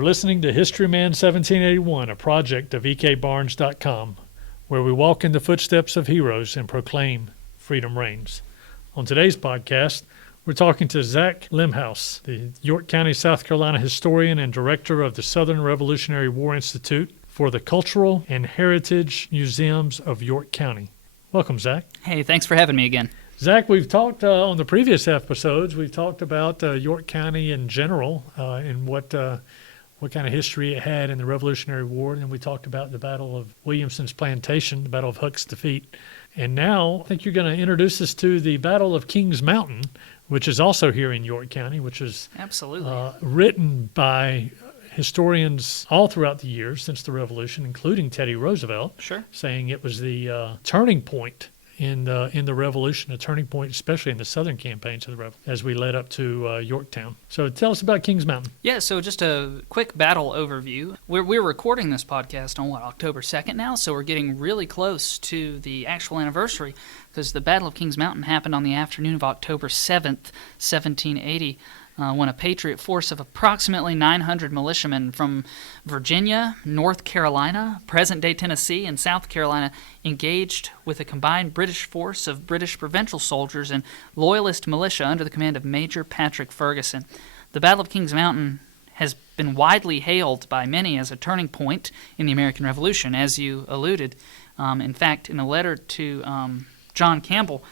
You're listening to Historyman 1781, a project of ekbarnes.com, where we walk in the footsteps of heroes and proclaim freedom reigns. On today's podcast, we're talking to Zach Lemhouse, the York County, South Carolina historian and director of the Southern Revolutionary War Institute for the Cultural and Heritage Museums of York County. Welcome, Zach. Hey, thanks for having me again. Zach, we've talked on the previous episodes, we've talked about York County in general and what kind of history it had in the Revolutionary War. And we talked about the Battle of Williamson's Plantation, the Battle of Hook's Defeat. And now I think you're going to introduce us to the Battle of Kings Mountain, which is also here in York County, which is absolutely written by historians all throughout the years since the Revolution, including Teddy Roosevelt, Sure. saying it was the turning point in the Revolution, a turning point, especially in the Southern campaigns of the Revolution, as we led up to Yorktown. So tell us about Kings Mountain. Yeah, so just a quick battle overview. We're recording this podcast on, October 2nd now, so we're getting really close to the actual anniversary, because the Battle of Kings Mountain happened on the afternoon of October 7th, 1780, when a Patriot force of approximately 900 militiamen from Virginia, North Carolina, present-day Tennessee, and South Carolina engaged with a combined British force of British provincial soldiers and Loyalist militia under the command of Major Patrick Ferguson. The Battle of Kings Mountain has been widely hailed by many as a turning point in the American Revolution, as you alluded. In fact, in a letter to John Campbell,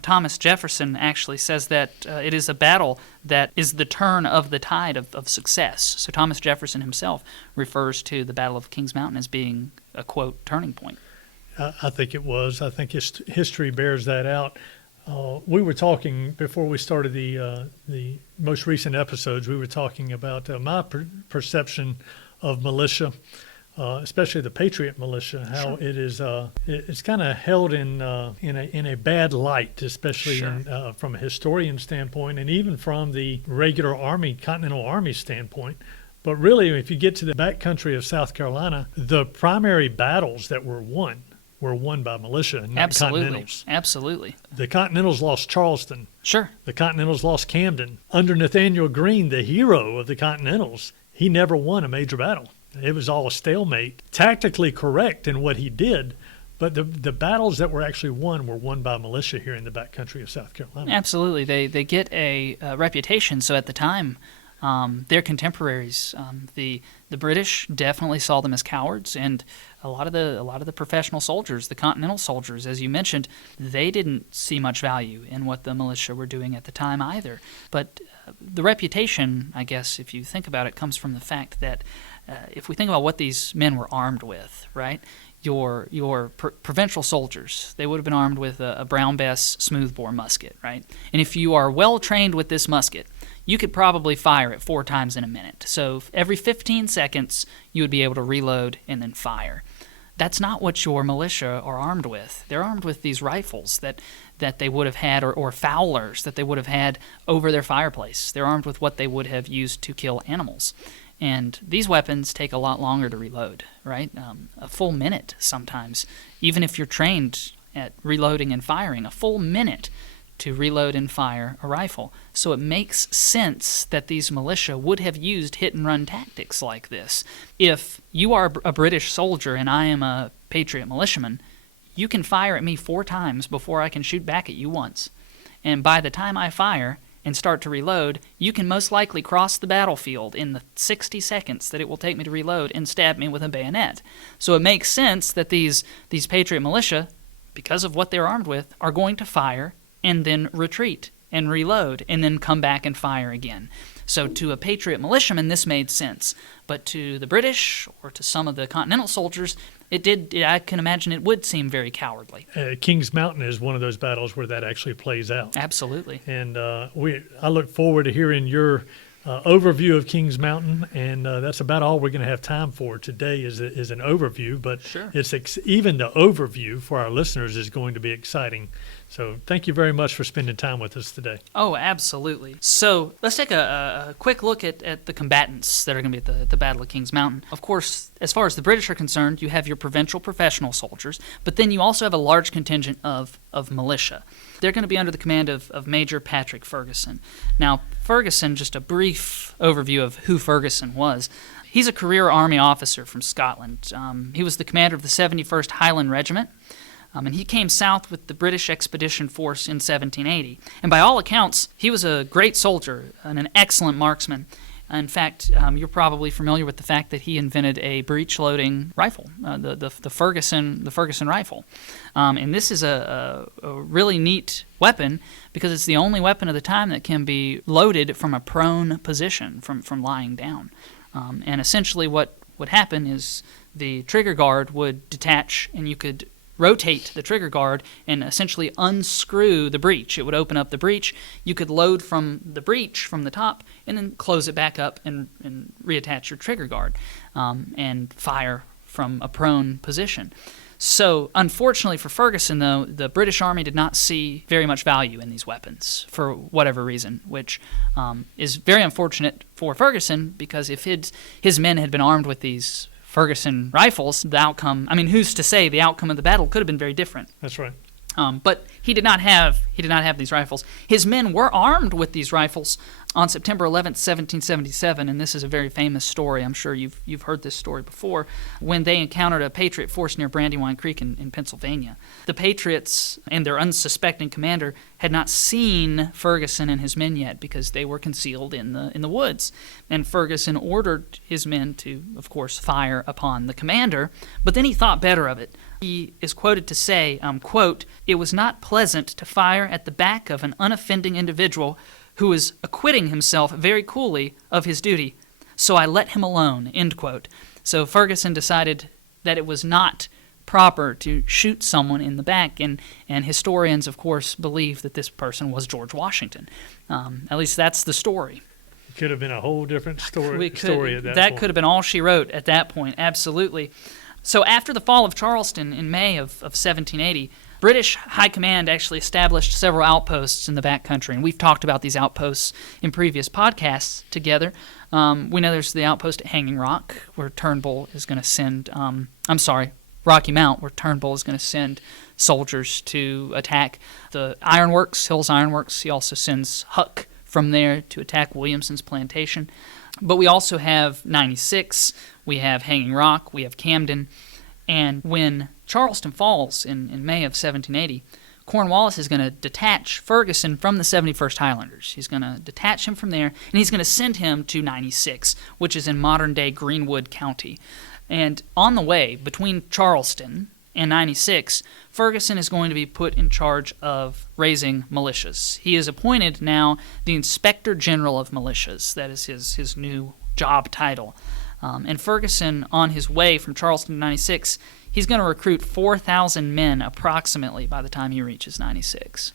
Thomas Jefferson actually says that it is a battle that is the turn of the tide of success. So Thomas Jefferson himself refers to the Battle of Kings Mountain as being a, quote, turning point. I think it was. I think history bears that out. We were talking, before we started the most recent episodes, we were talking about my perception of militia, especially the Patriot Militia, how Sure. it is it's kind of held in a bad light, especially Sure. From a historian standpoint, and even from the regular Army, Continental Army standpoint. But really, if you get to the backcountry of South Carolina, the primary battles that were won by militia, not Continentals. Absolutely. The Continentals lost Charleston. Sure. The Continentals lost Camden. Under Nathaniel Greene, the hero of the Continentals, he never won a major battle. It was all a stalemate, tactically correct in what he did, but the battles that were actually won were won by militia here in the backcountry of South Carolina. Absolutely. They get a reputation. So at the time, their contemporaries, the British definitely saw them as cowards, and a lot of the professional soldiers, the Continental soldiers, as you mentioned, they didn't see much value in what the militia were doing at the time either. But the reputation, I guess, if you think about it, comes from the fact that if we think about what these men were armed with, right? Your provincial soldiers, they would have been armed with a Brown Bess smoothbore musket, right? And if you are well trained with this musket, you could probably fire it 4 times in a minute. So every 15 seconds, you would be able to reload and then fire. That's not what your militia are armed with. They're armed with these rifles that they would have had, or fowlers that they would have had over their fireplace. They're armed with what they would have used to kill animals. And these weapons take a lot longer to reload, right? A full minute sometimes. Even if you're trained at reloading and firing, a full minute to reload and fire a rifle. So it makes sense that these militia would have used hit-and-run tactics like this. If you are a British soldier and I am a Patriot militiaman, you can fire at me 4 times before I can shoot back at you once. And by the time I fire and start to reload, you can most likely cross the battlefield in the 60 seconds that it will take me to reload and stab me with a bayonet. So it makes sense that these Patriot militia, because of what they're armed with, are going to fire and then retreat and reload and then come back and fire again. So to a Patriot militiaman, this made sense. But to the British or to some of the Continental soldiers, I can imagine it would seem very cowardly. Kings Mountain is one of those battles where that actually plays out. Absolutely. And I look forward to hearing your overview of Kings Mountain, and that's about all we're going to have time for today is an overview, but Sure. Even the overview for our listeners is going to be exciting. So thank you very much for spending time with us today. Oh, absolutely. So let's take a quick look at the combatants that are going to be at the Battle of Kings Mountain. Of course, as far as the British are concerned, you have your provincial professional soldiers, but then you also have a large contingent of militia. They're going to be under the command of Major Patrick Ferguson. Now, Ferguson, just a brief overview of who Ferguson was. He's a career Army officer from Scotland. He was the commander of the 71st Highland Regiment, and he came south with the British Expedition Force in 1780. And by all accounts, he was a great soldier and an excellent marksman. In fact, you're probably familiar with the fact that he invented a breech-loading rifle, the Ferguson rifle. And this is a really neat weapon because it's the only weapon of the time that can be loaded from a prone position, from lying down. And essentially what would happen is the trigger guard would detach, and you could rotate the trigger guard and essentially unscrew the breech. It would open up the breech. You could load from the breech from the top and then close it back up and reattach your trigger guard and fire from a prone position. So unfortunately for Ferguson, though, the British Army did not see very much value in these weapons for whatever reason, which is very unfortunate for Ferguson because if his men had been armed with these Ferguson rifles, the outcome, who's to say the outcome of the battle could have been very different. That's right. But he did not have these rifles. His men were armed with these rifles on September 11th, 1777, and this is a very famous story. I'm sure you've heard this story before, when they encountered a Patriot force near Brandywine Creek in Pennsylvania. The Patriots and their unsuspecting commander had not seen Ferguson and his men yet because they were concealed in the woods. And Ferguson ordered his men to, of course, fire upon the commander, but then he thought better of it. He is quoted to say, quote, "It was not pleasant to fire at the back of an unoffending individual who was acquitting himself very coolly of his duty, so I let him alone," end quote. So Ferguson decided that it was not proper to shoot someone in the back, and historians, of course, believe that this person was George Washington. At least that's the story. It could have been a whole different story at that point. That could have been all she wrote at that point, absolutely. So after the fall of Charleston in May of 1780, British High Command actually established several outposts in the backcountry, and we've talked about these outposts in previous podcasts together. We know there's the outpost at Hanging Rock, where Turnbull is going to send, Rocky Mount, where Turnbull is going to send soldiers to attack the ironworks, Hill's Ironworks. He also sends Huck from there to attack Williamson's plantation. But we also have 96, we have Hanging Rock, we have Camden, and when Charleston falls in May of 1780, Cornwallis is going to detach Ferguson from the 71st Highlanders. He's going to detach him from there, and he's going to send him to 96, which is in modern-day Greenwood County. And on the way, between Charleston and 96, Ferguson is going to be put in charge of raising militias. He is appointed now the Inspector General of Militias. That is his new job title. And Ferguson, on his way from Charleston to 96, he's going to recruit 4,000 men approximately by the time he reaches 96.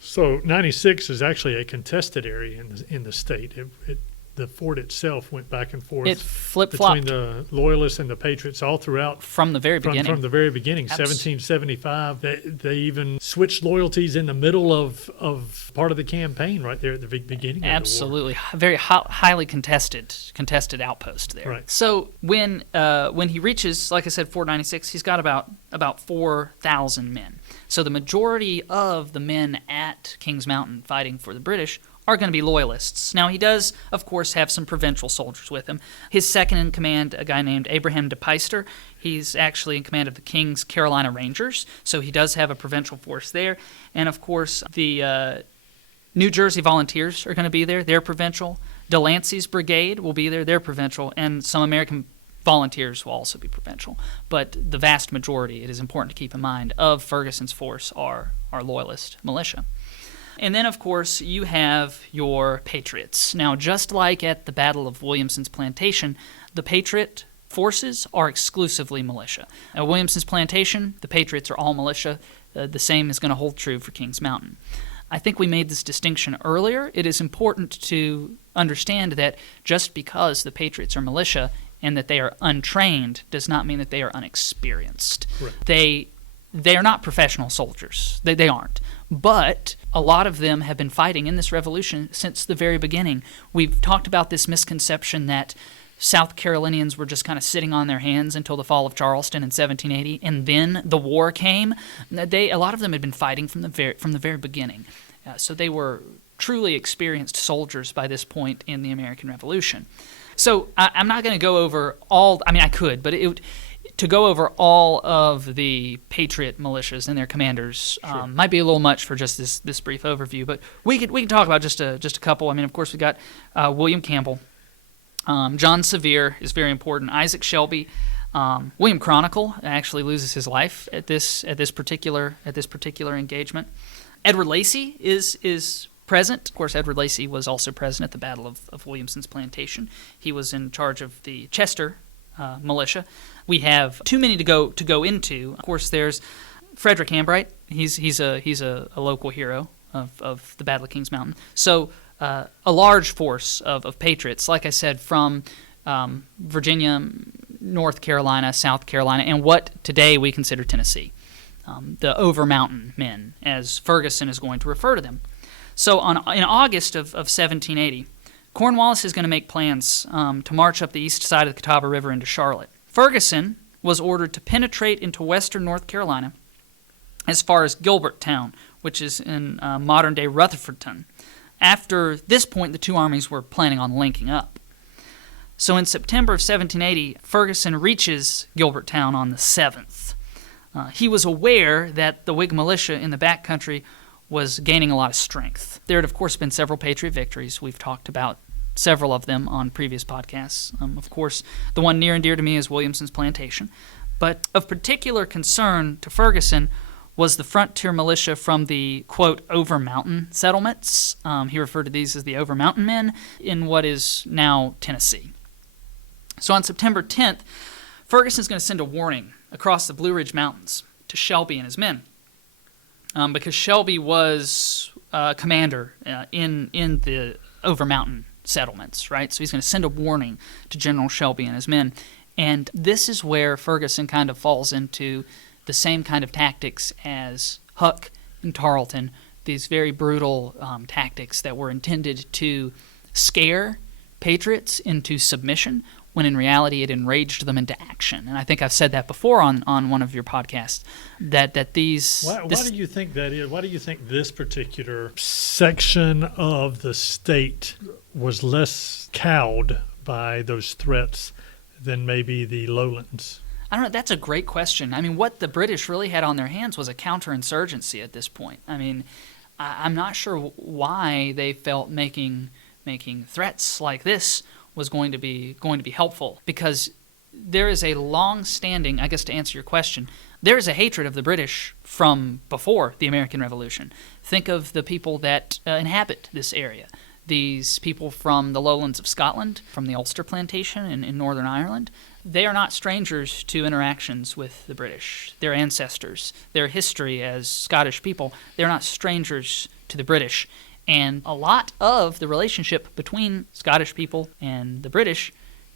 So 96 is actually a contested area in the state. The fort itself went back and forth. It flip-flopped. Between the Loyalists and the Patriots all throughout. From the very beginning. From the very beginning, 1775. They even switched loyalties in the middle of part of the campaign right there at the beginning Absolutely. Of the war. Very highly contested outpost there. Right. So when he reaches, like I said, Fort 96, he's got about 4,000 men. So the majority of the men at Kings Mountain fighting for the British are going to be Loyalists. Now, he does, of course, have some provincial soldiers with him. His second in command, a guy named Abraham de Peister, he's actually in command of the King's Carolina Rangers, so he does have a provincial force there. And, of course, the New Jersey Volunteers are going to be there. They're provincial. Delancey's brigade will be there. They're provincial. And some American volunteers will also be provincial. But the vast majority, it is important to keep in mind, of Ferguson's force are Loyalist militia. And then, of course, you have your Patriots. Now, just like at the Battle of Williamson's Plantation, the Patriot forces are exclusively militia. At Williamson's Plantation, the Patriots are all militia. The same is going to hold true for Kings Mountain. I think we made this distinction earlier. It is important to understand that just because the Patriots are militia and that they are untrained does not mean that they are unexperienced. Correct. They are not professional soldiers. They aren't. But a lot of them have been fighting in this revolution since the very beginning. We've talked about this misconception that South Carolinians were just kind of sitting on their hands until the fall of Charleston in 1780, and then the war came. A lot of them had been fighting from the very beginning. So they were truly experienced soldiers by this point in the American Revolution. So I'm not going to go over all. I mean, I could, but to go over all of the Patriot militias and their commanders might be a little much for just this brief overview. But we can talk about just a couple. I mean, of course, we got William Campbell, John Sevier is very important. Isaac Shelby, William Chronicle actually loses his life at this particular engagement. Edward Lacy is present. Of course, Edward Lacy was also present at the Battle of Williamson's Plantation. He was in charge of the Chester militia. We have too many to go into. Of course, there's Frederick Ambright. He's a local hero of the Battle of Kings Mountain. So a large force of patriots, like I said, from Virginia, North Carolina, South Carolina, and what today we consider Tennessee. The Over-Mountain Men, as Ferguson is going to refer to them. So in August of 1780, Cornwallis is going to make plans to march up the east side of the Catawba River into Charlotte. Ferguson was ordered to penetrate into western North Carolina as far as Gilberttown, which is in modern-day Rutherfordton. After this point, the two armies were planning on linking up. So in September of 1780, Ferguson reaches Gilberttown on the 7th. He was aware that the Whig militia in the backcountry was gaining a lot of strength. There had, of course, been several Patriot victories. We've talked about several of them on previous podcasts. Of course, the one near and dear to me is Williamson's Plantation. But of particular concern to Ferguson was the frontier militia from the, quote, over-mountain settlements. He referred to these as the over-mountain men in what is now Tennessee. So on September 10th, Ferguson's going to send a warning across the Blue Ridge Mountains to Shelby and his men, because Shelby was commander in the over-mountain settlements, right? So he's going to send a warning to General Shelby and his men. And this is where Ferguson kind of falls into the same kind of tactics as Huck and Tarleton, these very brutal tactics that were intended to scare patriots into submission, when in reality it enraged them into action. And I think I've said that before on one of your podcasts, that these... Why do you think that is? Why do you think this particular section of the state was less cowed by those threats than maybe the lowlands? I don't know. That's a great question. I mean, what the British really had on their hands was a counterinsurgency at this point. I mean, I'm not sure why they felt making threats like this was going to be helpful, because there is a long-standing, I guess to answer your question, there is a hatred of the British from before the American Revolution. Think of the people that inhabit this area. These people from the lowlands of Scotland, from the Ulster Plantation in Northern Ireland, they are not strangers to interactions with the British. Their ancestors, their history as Scottish people, they're not strangers to the British. And a lot of the relationship between Scottish people and the British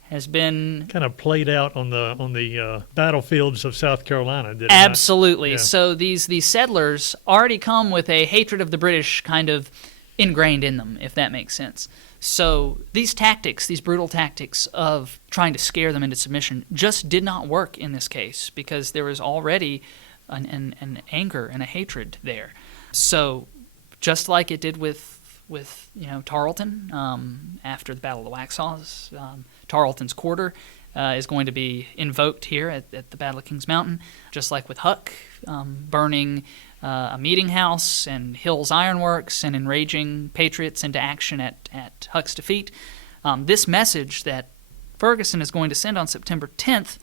has been kind of played out on the battlefields of South Carolina, did it absolutely. not? Yeah. So these settlers already come with a hatred of the British kind of ingrained in them, if that makes sense. So these tactics, these brutal tactics of trying to scare them into submission, just did not work in this case, because there was already an anger and a hatred there. So just like it did with Tarleton after the Battle of the Waxhaws, Tarleton's quarter is going to be invoked here at the Battle of Kings Mountain, just like with Huck burning a meeting house and Hill's Ironworks and enraging patriots into action at Huck's defeat. This message that Ferguson is going to send on September 10th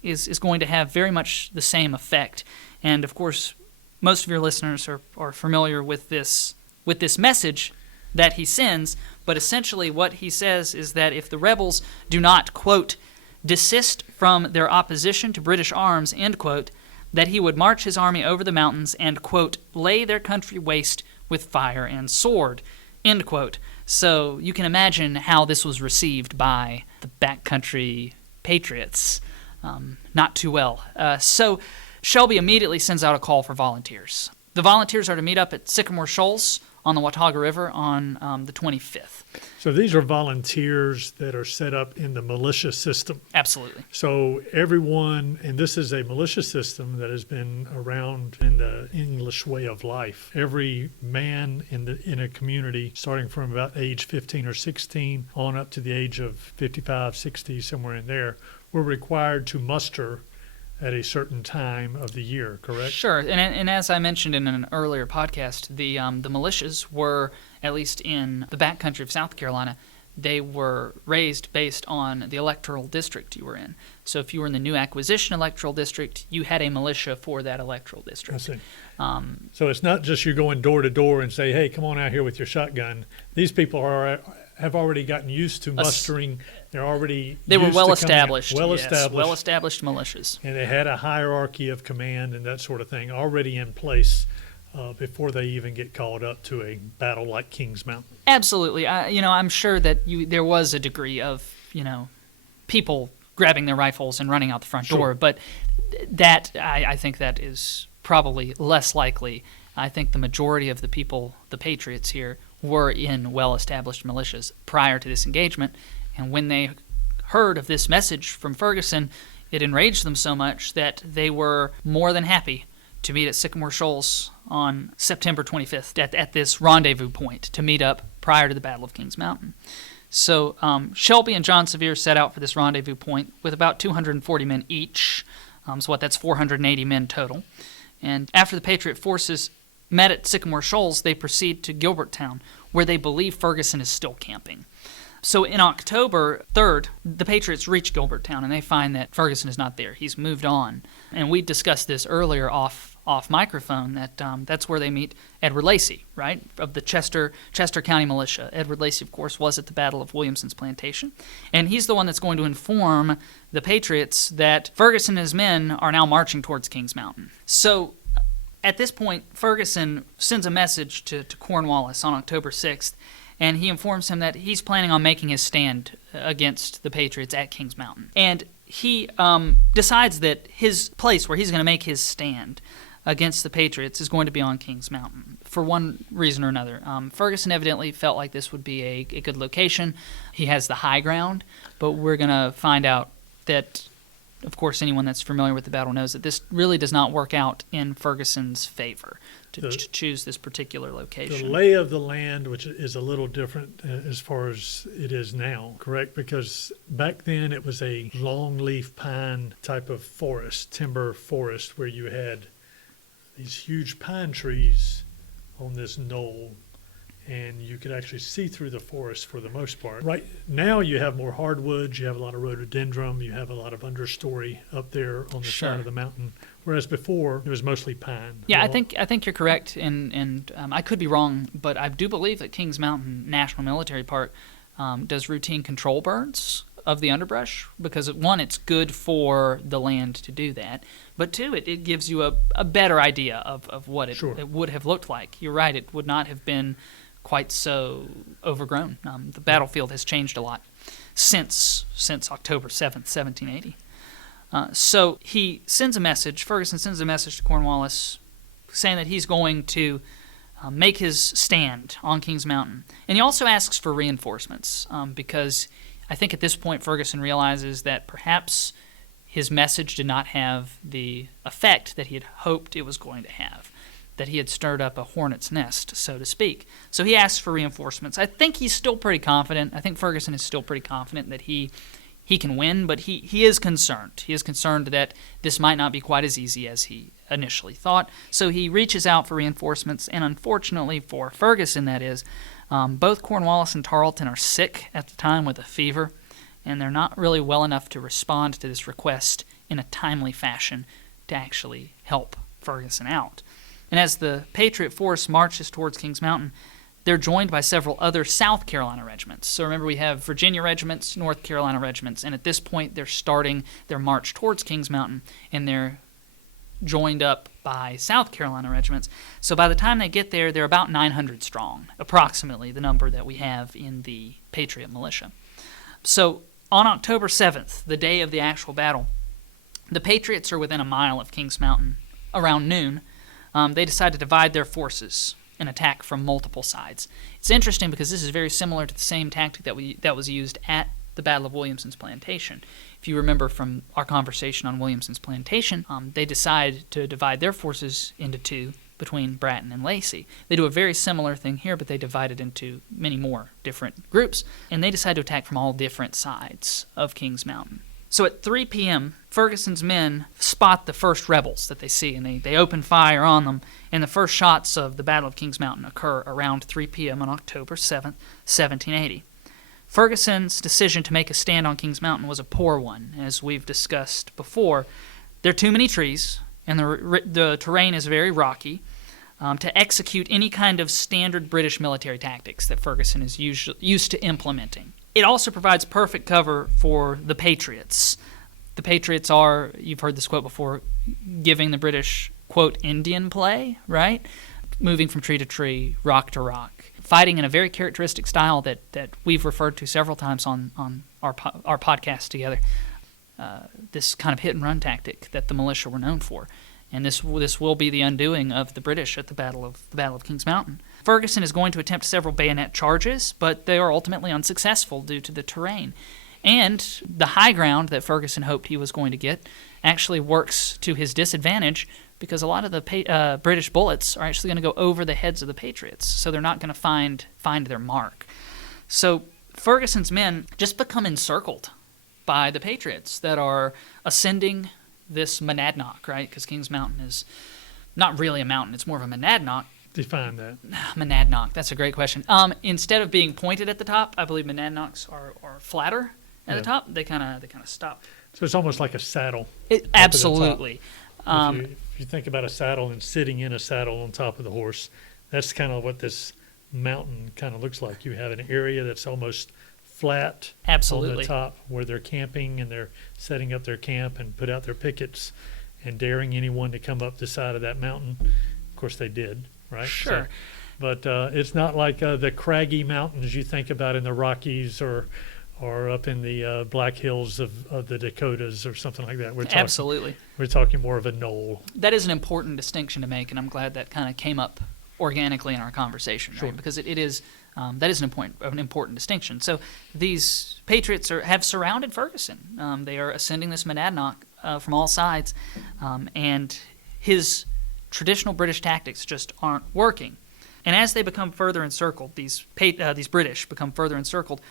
is going to have very much the same effect. And of course, most of your listeners are familiar with this message that he sends, but essentially what he says is that if the rebels do not, quote, desist from their opposition to British arms, end quote, that he would march his army over the mountains and, quote, lay their country waste with fire and sword, end quote. So you can imagine how this was received by the backcountry patriots. Not too well. So Shelby immediately sends out a call for volunteers. The volunteers are to meet up at Sycamore Shoals on the Watauga River on the 25th. So these are volunteers that are set up in the militia system. Absolutely. So everyone, and this is a militia system that has been around in the English way of life. Every man in a community, starting from about age 15 or 16 on up to the age of 55, 60, somewhere in there, were required to muster at a certain time of the year, correct? Sure, and as I mentioned in an earlier podcast, the militias were, at least in the backcountry of South Carolina, they were raised based on the electoral district you were in. So if you were in the new acquisition electoral district, you had a militia for that electoral district. I see. So it's not just you going door to door and say, hey, come on out here with your shotgun. These people have already gotten used to mustering. They were well established. Well established militias. And they had a hierarchy of command and that sort of thing already in place before they even get called up to a battle like Kings Mountain. Absolutely. I'm sure that there was a degree of, people grabbing their rifles and running out the front door, but I think that is probably less likely. I think the majority of the people, the Patriots here, were in well-established militias prior to this engagement. And when they heard of this message from Ferguson, it enraged them so much that they were more than happy to meet at Sycamore Shoals on September 25th at this rendezvous point to meet up prior to the Battle of Kings Mountain. So Shelby and John Sevier set out for this rendezvous point with about 240 men each. That's 480 men total. And after the Patriot forces met at Sycamore Shoals, they proceed to Gilberttown, where they believe Ferguson is still camping. So in October 3rd, the Patriots reach Gilberttown, and they find that Ferguson is not there. He's moved on. And we discussed this earlier off microphone, that that's where they meet Edward Lacey, right, of the Chester County Militia. Edward Lacey, of course, was at the Battle of Williamson's Plantation. And he's the one that's going to inform the Patriots that Ferguson and his men are now marching towards Kings Mountain. So at this point, Ferguson sends a message to Cornwallis on October 6th, and he informs him that he's planning on making his stand against the Patriots at Kings Mountain. And he decides that his place where he's going to make his stand against the Patriots is going to be on Kings Mountain for one reason or another. Ferguson evidently felt like this would be a good location. He has the high ground, but we're going to find out that, of course, anyone that's familiar with the battle knows that this really does not work out in Ferguson's favor to choose this particular location. The lay of the land, which is a little different as far as it is now, correct? Because back then it was a longleaf pine type of forest, timber forest, where you had these huge pine trees on this knoll, and you could actually see through the forest for the most part. Right now you have more hardwoods, you have a lot of rhododendron, you have a lot of understory up there on the side of the mountain, whereas before it was mostly pine. Yeah, I think you're correct, and I could be wrong, but I do believe that Kings Mountain National Military Park does routine control burns of the underbrush, because one, it's good for the land to do that, but two, it gives you a better idea of what it would have looked like. You're right, it would not have been quite so overgrown. The battlefield has changed a lot since October 7th, 1780. So he sends a message, Ferguson sends a message to Cornwallis saying that he's going to make his stand on Kings Mountain. And he also asks for reinforcements because I think at this point Ferguson realizes that perhaps his message did not have the effect that he had hoped it was going to have, that he had stirred up a hornet's nest, so to speak. So he asks for reinforcements. I think he's still pretty confident. I think Ferguson is still pretty confident that he can win, but he is concerned. He is concerned that this might not be quite as easy as he initially thought. So he reaches out for reinforcements, and unfortunately for Ferguson, that is, both Cornwallis and Tarleton are sick at the time with a fever, and they're not really well enough to respond to this request in a timely fashion to actually help Ferguson out. And as the Patriot force marches towards Kings Mountain, they're joined by several other South Carolina regiments. So remember, we have Virginia regiments, North Carolina regiments, and at this point they're starting their march towards Kings Mountain, and they're joined up by South Carolina regiments. So by the time they get there, they're about 900 strong, approximately the number that we have in the Patriot Militia. So on October 7th, the day of the actual battle, the Patriots are within a mile of Kings Mountain around noon. They decide to divide their forces. an attack from multiple sides. It's interesting because this is very similar to the same tactic that was used at the Battle of Williamson's Plantation. If you remember from our conversation on Williamson's Plantation, they decide to divide their forces into two between Bratton and Lacey. They do a very similar thing here, but they divide it into many more different groups, and they decide to attack from all different sides of Kings Mountain. So at 3 p.m., Ferguson's men spot the first rebels that they see, and they open fire on them, and the first shots of the Battle of Kings Mountain occur around 3 p.m. on October 7th, 1780. Ferguson's decision to make a stand on Kings Mountain was a poor one, as we've discussed before. There are too many trees, and the terrain is very rocky to execute any kind of standard British military tactics that Ferguson is used to implementing. It also provides perfect cover for the Patriots. The Patriots are, you've heard this quote before, giving the British, quote, Indian play, right? Moving from tree to tree, rock to rock, fighting in a very characteristic style that we've referred to several times on our podcast together. This kind of hit-and-run tactic that the militia were known for. And this will be the undoing of the British at the Battle of Kings Mountain. Ferguson is going to attempt several bayonet charges, but they are ultimately unsuccessful due to the terrain. And the high ground that Ferguson hoped he was going to get actually works to his disadvantage because a lot of the British bullets are actually going to go over the heads of the Patriots, so they're not going to find their mark. So Ferguson's men just become encircled by the Patriots that are ascending this monadnock, right? Because Kings Mountain is not really a mountain; it's more of a monadnock. Define that. Monadnock. That's a great question. Instead of being pointed at the top, I believe monadnocks are flatter at the top. They kind of stop. So it's almost like a saddle. Absolutely. If you think about a saddle and sitting in a saddle on top of the horse, that's kind of what this mountain kind of looks like. You have an area that's almost flat Absolutely. on the top where they're camping and they're setting up their camp and put out their pickets and daring anyone to come up the side of that mountain. Of course, they did, right? Sure. But it's not like the craggy mountains you think about in the Rockies or up in the Black Hills of the Dakotas or something like that. Absolutely. We're talking more of a knoll. That is an important distinction to make, and I'm glad that kind of came up organically in our conversation, Sure. right? Because it is that is an important distinction. So these Patriots have surrounded Ferguson. They are ascending this monadnock from all sides, and his traditional British tactics just aren't working. And as they become further encircled, these British become further encircled,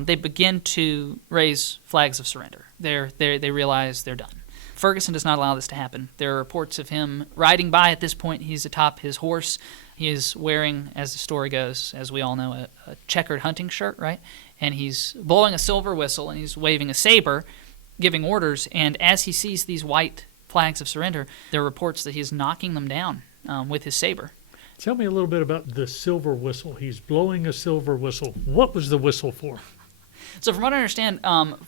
they begin to raise flags of surrender. They realize they're done. Ferguson does not allow this to happen. There are reports of him riding by at this point. He's atop his horse. He is wearing, as the story goes, as we all know, a checkered hunting shirt, right? And he's blowing a silver whistle, and he's waving a saber, giving orders. And as he sees these white flags of surrender, there are reports that he's knocking them down with his saber. Tell me a little bit about the silver whistle. He's blowing a silver whistle. What was the whistle for? So from what I understand,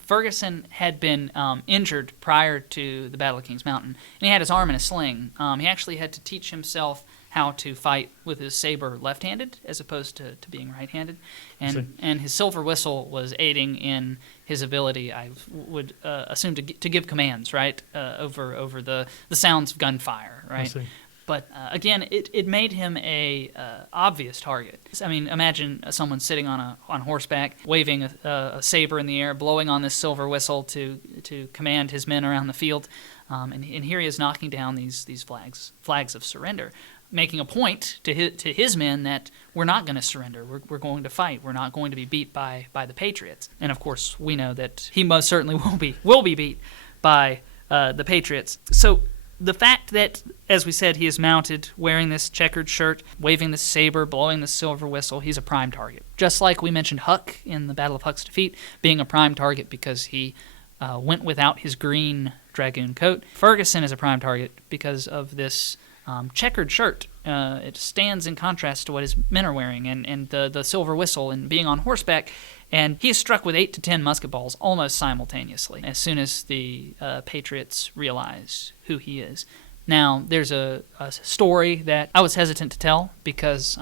Ferguson had been injured prior to the Battle of Kings Mountain, and he had his arm in a sling. He actually had to teach himself how to fight with his saber left-handed as opposed to being right-handed. And his silver whistle was aiding in his ability, I would assume, to give commands, right, over the sounds of gunfire, right? I see. But again, it made him a obvious target. I mean, imagine someone sitting on horseback, waving a saber in the air, blowing on this silver whistle to command his men around the field, and here he is knocking down these flags of surrender, making a point to his men that we're not going to surrender. We're going to fight. We're not going to be beat by the Patriots. And of course, we know that he most certainly will be beat by the Patriots. So the fact that, as we said, he is mounted, wearing this checkered shirt, waving this saber, blowing this silver whistle, he's a prime target. Just like we mentioned Huck in the Battle of Huck's Defeat being a prime target because he went without his green dragoon coat, Ferguson is a prime target because of this checkered shirt. It stands in contrast to what his men are wearing, and the silver whistle and being on horseback. And he is struck with 8 to 10 musket balls almost simultaneously as soon as the Patriots realize who he is. Now, there's a story that I was hesitant to tell because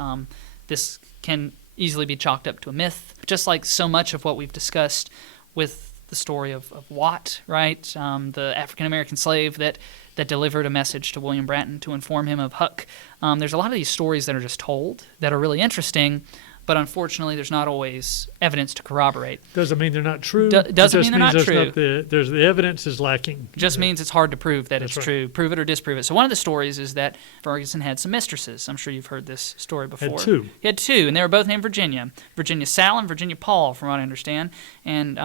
this can easily be chalked up to a myth. Just like so much of what we've discussed with the story of Watt, right? The African-American slave that delivered a message to William Bratton to inform him of Huck. There's a lot of these stories that are just told that are really interesting, but unfortunately there's not always evidence to corroborate. Doesn't mean they're not true. Doesn't mean they're not true. The evidence is lacking. Just means it's hard to prove that it's right. true. Prove it or disprove it. So one of the stories is that Ferguson had some mistresses. I'm sure you've heard this story before. Had two. He had two, and they were both named Virginia. Virginia Sal and Virginia Paul, from what I understand. And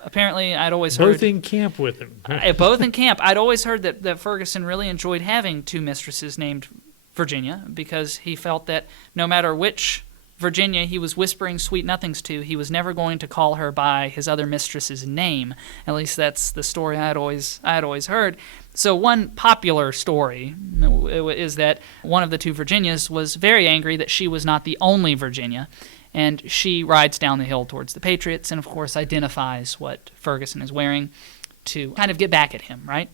apparently I'd always heard... Both in camp with him. Both in camp. I'd always heard that Ferguson really enjoyed having two mistresses named Virginia because he felt that no matter which Virginia he was whispering sweet nothings to, he was never going to call her by his other mistress's name. At least that's the story I had always heard. So one popular story is that one of the two Virginias was very angry that she was not the only Virginia, and she rides down the hill towards the Patriots and, of course, identifies what Ferguson is wearing to kind of get back at him, right?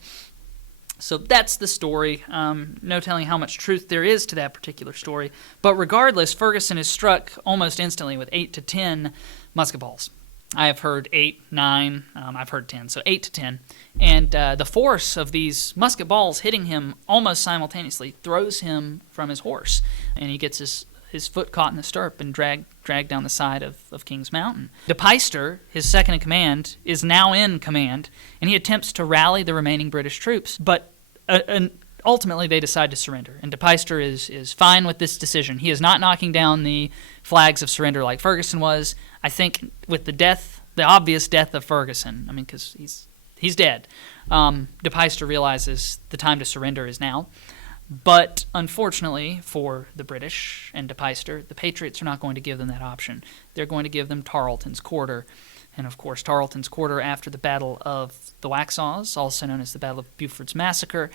So that's the story. No telling how much truth there is to that particular story. But regardless, Ferguson is struck almost instantly with 8 to 10 musket balls. I have heard 8, 9, I've heard 10, so 8 to 10. And the force of these musket balls hitting him almost simultaneously throws him from his horse. And he gets his foot caught in the stirrup and dragged down the side of Kings Mountain. De Peyster, his second in command, is now in command, and he attempts to rally the remaining British troops, but ultimately they decide to surrender. And De Peyster is fine with this decision. He is not knocking down the flags of surrender like Ferguson was. I think with the obvious death of Ferguson, I mean, because he's dead, De Peyster realizes the time to surrender is now. But unfortunately for the British and De Peyster, the Patriots are not going to give them that option. They're going to give them Tarleton's Quarter. And of course, Tarleton's Quarter, after the Battle of the Waxhaws, also known as the Battle of Buford's Massacre,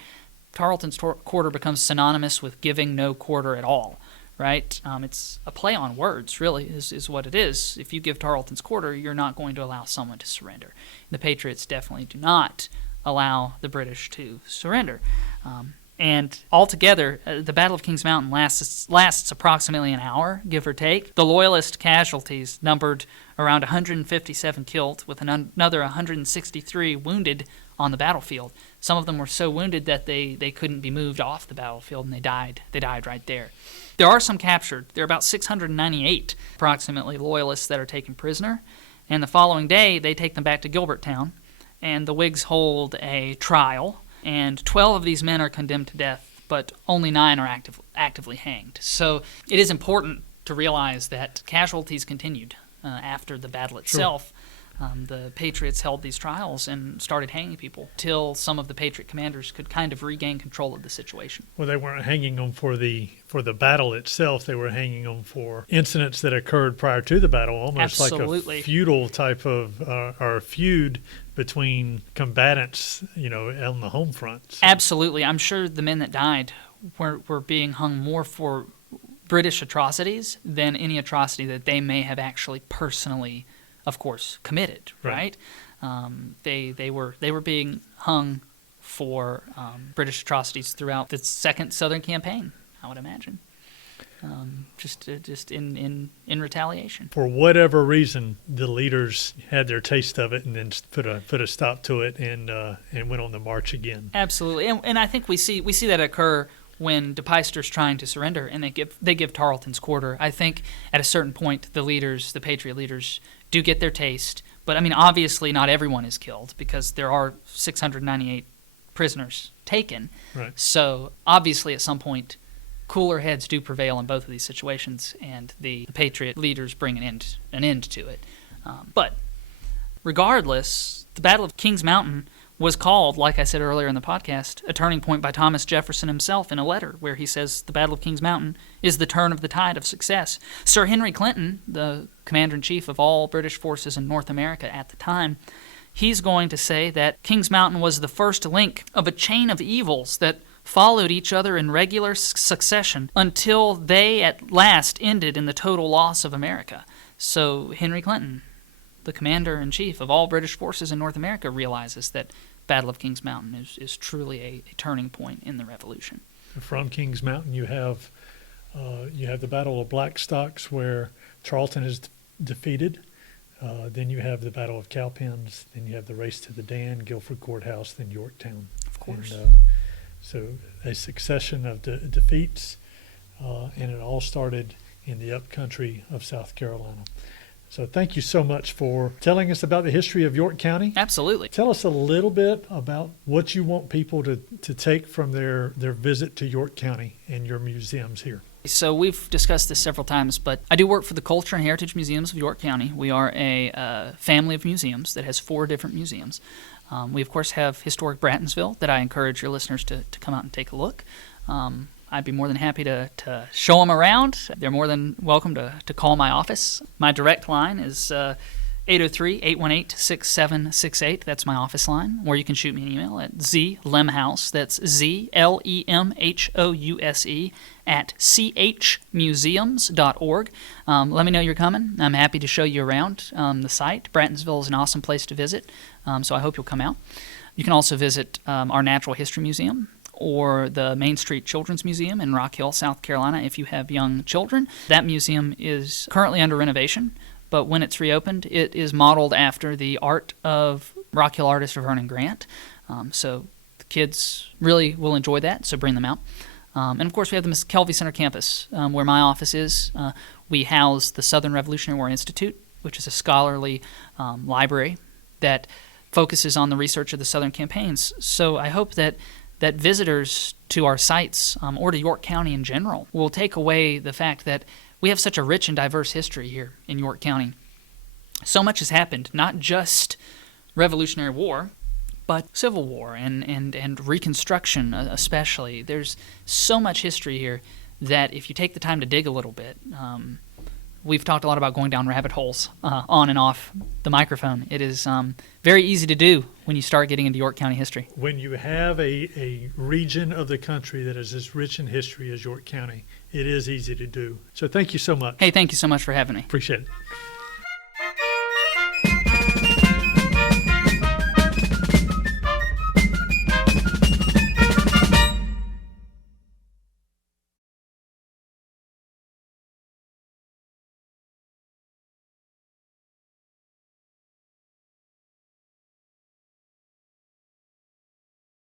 Tarleton's Quarter becomes synonymous with giving no quarter at all, right? It's a play on words, really, is what it is. If you give Tarleton's Quarter, you're not going to allow someone to surrender. The Patriots definitely do not allow the British to surrender. And altogether, the Battle of Kings Mountain lasts approximately an hour, give or take. The Loyalist casualties numbered around 157 killed, with another 163 wounded on the battlefield. Some of them were so wounded that they couldn't be moved off the battlefield, and they died. They died right there. There are some captured. There are about 698, approximately, Loyalists that are taken prisoner. And the following day, they take them back to Gilberttown, and the Whigs hold a trial. And 12 of these men are condemned to death, but only 9 are actively hanged. So it is important to realize that casualties continued after the battle itself. Sure. The Patriots held these trials and started hanging people till some of the Patriot commanders could kind of regain control of the situation. Well, they weren't hanging them for the battle itself. They were hanging them for incidents that occurred prior to the battle, almost Absolutely. Like a feudal type of or a feud between combatants, on the home front. So. Absolutely. I'm sure the men that died were being hung more for British atrocities than any atrocity that they may have actually personally, of course, committed, right? They were being hung for British atrocities throughout the Second Southern Campaign, I would imagine. Just in retaliation. For whatever reason, the leaders had their taste of it and then put a stop to it and went on the march again. Absolutely, and I think we see that occur when De Peyster's trying to surrender and they give Tarleton's Quarter. I think at a certain point the Patriot leaders do get their taste, but I mean obviously not everyone is killed because there are 698 prisoners taken. Right. So obviously at some point cooler heads do prevail in both of these situations, and the Patriot leaders bring an end to it. But regardless, the Battle of Kings Mountain was called, like I said earlier in the podcast, a turning point by Thomas Jefferson himself in a letter where he says the Battle of Kings Mountain is the turn of the tide of success. Sir Henry Clinton, the commander-in-chief of all British forces in North America at the time, he's going to say that Kings Mountain was the first link of a chain of evils that followed each other in regular succession until they at last ended in the total loss of America. So Henry Clinton, the commander-in-chief of all British forces in North America, realizes that Battle of Kings Mountain is truly a turning point in the Revolution. From Kings Mountain, you have the Battle of Blackstocks, where Tarleton is defeated. Then you have the Battle of Cowpens. Then you have the Race to the Dan, Guilford Courthouse, then Yorktown. Of course. And, so a succession of defeats, and it all started in the upcountry of South Carolina. So thank you so much for telling us about the history of York County. Absolutely. Tell us a little bit about what you want people to take from their visit to York County and your museums here. So we've discussed this several times, but I do work for the Culture and Heritage Museums of York County. We are a family of museums that has 4 different museums. We, of course, have Historic Brattonsville that I encourage your listeners to come out and take a look. I'd be more than happy to show them around. They're more than welcome to call my office. My direct line is 803-818-6768. That's my office line. Or you can shoot me an email at zlemhouse, that's ZLEMHOUSE, at chmuseums.org. Let me know you're coming. I'm happy to show you around the site. Brattonsville is an awesome place to visit, so I hope you'll come out. You can also visit our Natural History Museum or the Main Street Children's Museum in Rock Hill, South Carolina, if you have young children. That museum is currently under renovation, but when it's reopened, it is modeled after the art of Rock Hill artist Vernon Grant. So the kids really will enjoy that, so bring them out. And of course, we have the McKelvey Center campus, where my office is. We house the Southern Revolutionary War Institute, which is a scholarly library that focuses on the research of the Southern campaigns. So I hope that visitors to our sites, or to York County in general, will take away the fact that we have such a rich and diverse history here in York County. So much has happened, not just Revolutionary War, but Civil War and Reconstruction especially. There's so much history here that if you take the time to dig a little bit, we've talked a lot about going down rabbit holes on and off the microphone. It is very easy to do when you start getting into York County history. When you have a region of the country that is as rich in history as York County, it is easy to do. So thank you so much. Hey, thank you so much for having me. Appreciate it.